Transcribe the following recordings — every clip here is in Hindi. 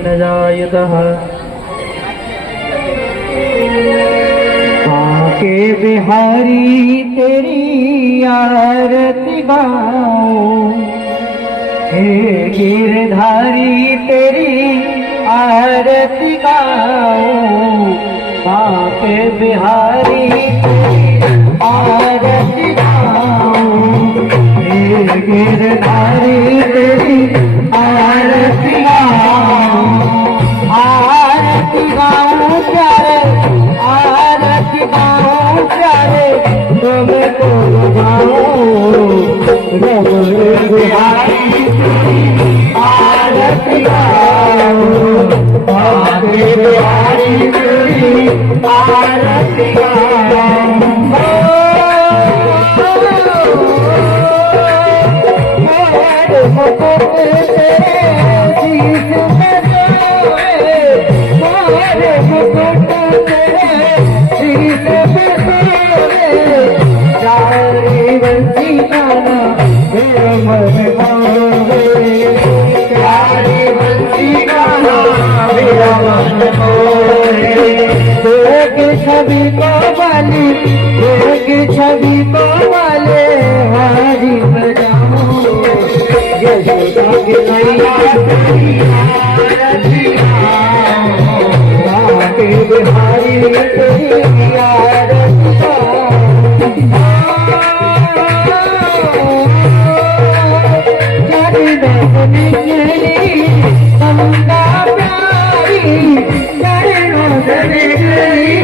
न जायतः आके बिहारी तेरी आरती गाऊं, हे गिरधारी तेरी आरती गाऊं, आके बिहारी तेरी आरती गाऊं, हे गिरधारी तेरी आरती गाऊं, आरती गाऊं प्यारे, आरती गाऊं प्यारे, तुमको गाऊं रमण बिहारी तेरी आरती गाऊं, आके बिहारी तेरी आरती गाऊं। मेरे मुकुट तेरे शीश में सोए, मेरे मुकुट तेरे शीश में सोए, प्यारी बंसी गाना मेरे मन मोहे, प्यारी बंसी गाना मेरा मन मोहे। देख छवि को वाली, देख छवि को वाले हारी बजाओ, यशोदा की मैया तेरी आरती गाऊं, आके बिहारी तेरी आरती गाऊं। चरणों में निकली गंगा प्यारी, चरणों से निकली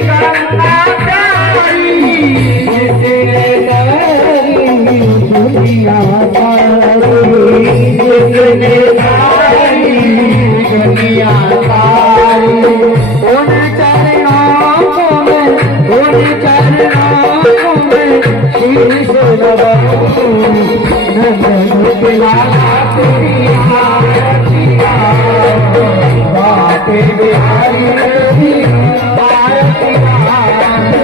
गंगा प्यारी, जिसने तारी दुनिया तारी, जिसने तारी दुनिया तारी। उन चरणों को मैं, उन चरणों को मैं शीश लगाऊं, नंद लाला तेरी आरती गाऊं, आके बिहारी तेरी आरती गाऊं।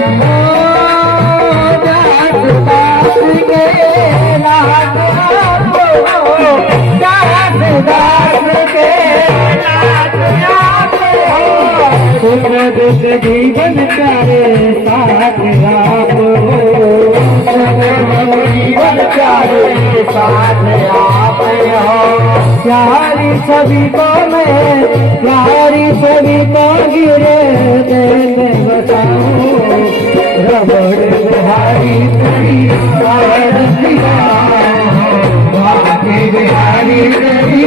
दास दास के नाथ आपो, दास दास के नाथ आपो, सुख दुख जीवन प्यारे साथ आपो, जीवन प्यारे साथ आप हो। प्यारी सभी को मैं, प्यारी सभी को गिरे देने बताऊं, रमण बिहारी तेरी आरती गाऊं, आके बिहारी तेरी